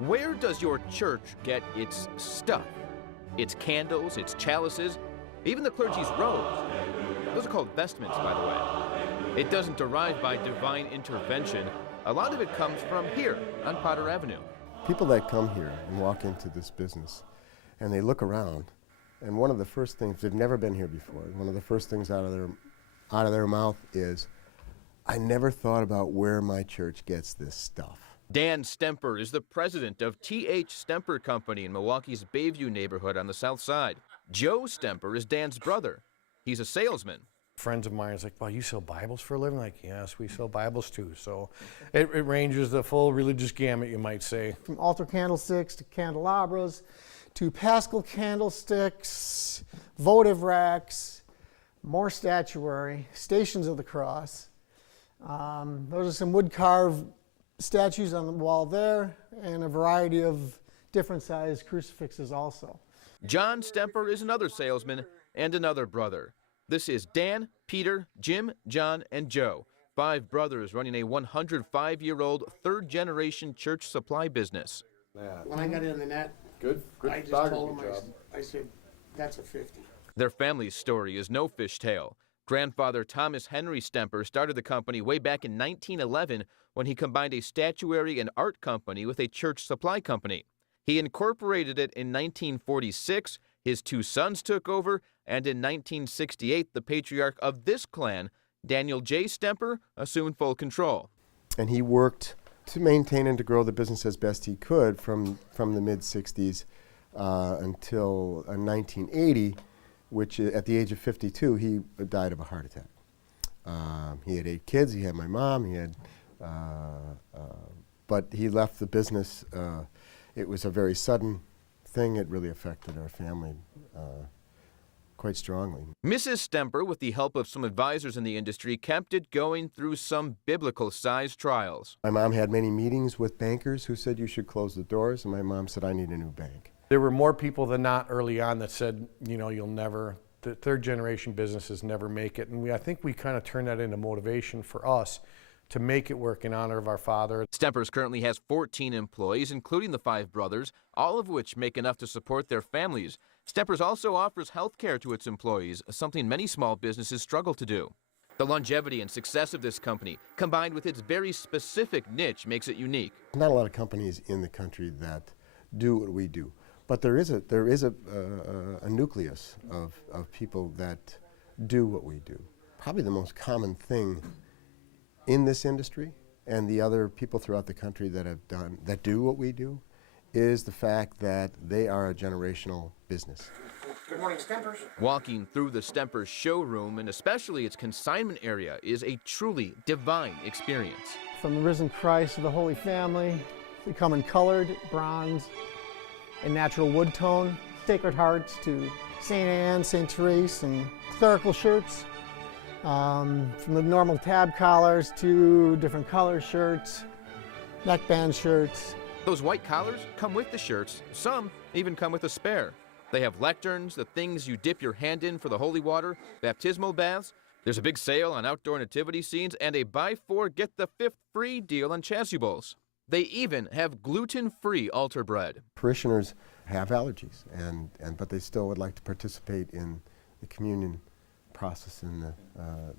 Where does your church get its stuff? Its candles, its chalices, even the clergy's robes. Those are called vestments, by the way. It doesn't derive by divine intervention. A lot of it comes from here on Potter Avenue. People that come here and walk into this business and they look around, and one of the first things, they've never been here before, one of the first things out of their mouth is, I never thought about where my church gets this stuff. Dan Stemper is the president of T.H. Stemper Company in Milwaukee's Bayview neighborhood on the south side. Joe Stemper is Dan's brother. He's a salesman. Friends of mine is like, well, you sell Bibles for a living? Like, yes, we sell Bibles too. So it ranges the full religious gamut, you might say. From altar candlesticks to candelabras to Paschal candlesticks, votive racks, more statuary, Stations of the Cross. Those are some wood-carved statues on the wall there, and a variety of different sized crucifixes also. John Stemper is another salesman and another brother. This is Dan, Peter, Jim, John, and Joe, 5 brothers running a 105-year-old third-generation church supply business. When I got in the net, I just told them, I said, that's a 50. Their family's story is no fish tale. Grandfather Thomas Henry Stemper started the company way back in 1911 when he combined a statuary and art company with a church supply company. He incorporated it in 1946, his 2 sons took over, and in 1968, the patriarch of this clan, Daniel J. Stemper, assumed full control. And he worked to maintain and to grow the business as best he could from the mid-60s until 1980, which at the age of 52, he died of a heart attack. He had 8 kids, he had my mom, but he left the business. It was a very sudden thing. It really affected our family quite strongly. Mrs. Stemper, with the help of some advisors in the industry, kept it going through some biblical-sized trials. My mom had many meetings with bankers who said you should close the doors, and my mom said, I need a new bank. There were more people than not early on that said, you know, the third-generation businesses never make it. And I think we kind of turned that into motivation for us to make it work in honor of our father. Stemper's currently has 14 employees, including the 5 brothers, all of which make enough to support their families. Stemper's also offers health care to its employees, something many small businesses struggle to do. The longevity and success of this company, combined with its very specific niche, makes it unique. Not a lot of companies in the country that do what we do, but there is a nucleus of people that do what we do. Probably the most common thing in this industry and the other people throughout the country that do what we do is the fact that they are a generational business. Good morning, Stempers. Walking through the Stemper showroom, and especially its consignment area, is a truly divine experience. From the risen Christ to the Holy Family, they come in colored, bronze, and natural wood tone. Sacred Hearts to St. Anne, St. Therese, and clerical shirts. From the normal tab collars to different color shirts, neckband shirts. Those white collars come with the shirts. Some even come with a spare. They have lecterns, the things you dip your hand in for the holy water, baptismal baths. There's a big sale on outdoor nativity scenes and a buy 4, get the 5th free deal on chasubles. They even have gluten-free altar bread. Parishioners have allergies, but they still would like to participate in the communion process in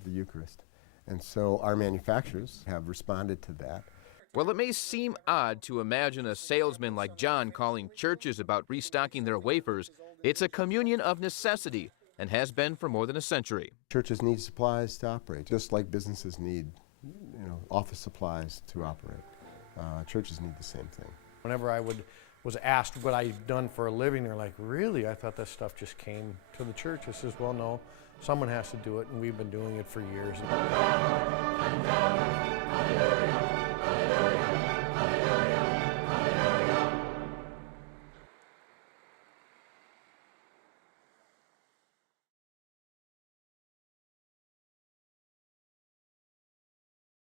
the Eucharist. And so our manufacturers have responded to that. Well, it may seem odd to imagine a salesman like John calling churches about restocking their wafers. It's a communion of necessity and has been for more than a century. Churches need supplies to operate, just like businesses need, office supplies to operate. Churches need the same thing. Whenever I was asked what I'd done for a living, they're like, really? I thought that stuff just came to the church. I says, well, no, someone has to do it, and we've been doing it for years.